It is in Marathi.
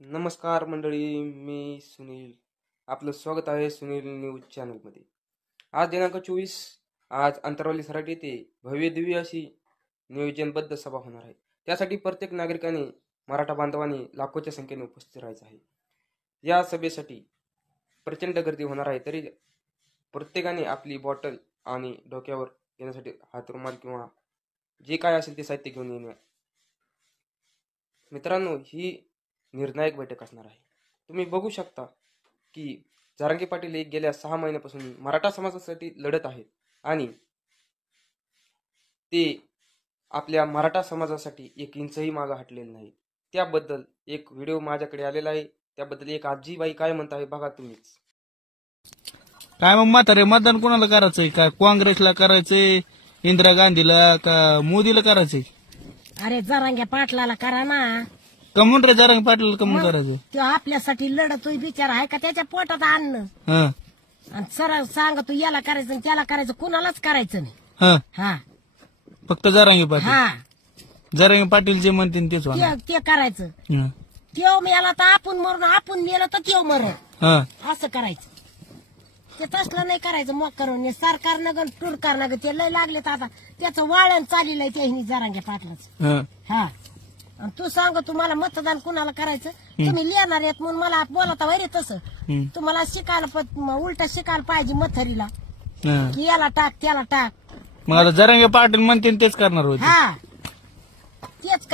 नमस्कार मंडळी, मी सुनील. आपलं स्वागत आहे सुनील न्यूज चॅनलमध्ये. आज दिनांक 24 आज अंतरवाली सराट येथे भव्य दिव्य अशी नियोजनबद्ध सभा होणार आहे. त्यासाठी प्रत्येक नागरिकाने मराठा बांधवांनी लाखोच्या संख्येने उपस्थित राहायचं आहे. या सभेसाठी प्रचंड गर्दी होणार आहे. तरी प्रत्येकाने आपली बॉटल आणि डोक्यावर येण्यासाठी हात रुमाल किंवा जे काय असेल ते साहित्य घेऊन येणे. मित्रांनो, ही निर्णायक बैठक असणार आहे. तुम्ही बघू शकता की जरांगे पाटील एक गेल्या 6 महिन्यापासून मराठा समाजासाठी लढत आहेत आणि ते आपल्या मराठा समाजासाठी एक इंचही मागं हटलेले नाही. त्याबद्दल एक व्हिडिओ माझ्याकडे आलेला आहे. त्याबद्दल एक आजीबाई काय म्हणत आहे बघा तुम्हीच. काय मग म्हातारे, मतदान कोणाला करायचंय? काय काँग्रेसला करायचंय, इंदिरा गांधीला का मोदीला करायचंय? अरे जरांगे पाटलाला करा ना. कमून रे जरांगे पाटील कमून करायचं? तो आपल्यासाठी लढतोय, बिचारा आहे का त्याच्या पोटात अन्न? हं आणि सरळ सांग तू याला करायचं आणि त्याला करायचं, कुणालाच करायचं नाही. हं हा फक्त जरांगे पाटील. हा जरांगे पाटील जे म्हणतील तेच होणार. ते करायचं. हं. त्यो मेला तर आपण मरून, आपण मेलं तर त्यो मरत, हं. असं करायचं. ते तसलं नाही करायचं. मग करून सरकारनं ग टुरकारनं ग ते लय लागले तर आता त्याचं वाळण चाललेलं आहे त्यांनी जरांगे पाटलाच. हं. हा आणि तू सांग तुम्हाला मतदान कुणाला करायचं? तुम्ही लिहिणार आहेत म्हणून मला बोलता वैरे तसं. हं. तुम्हाला शिकायला उलट शिकायला पाहिजे मथरीला हं. की याला टाक त्याला टाक. मग आता जरांगे पाटील म्हणतील तेच करणार होते. हा तेच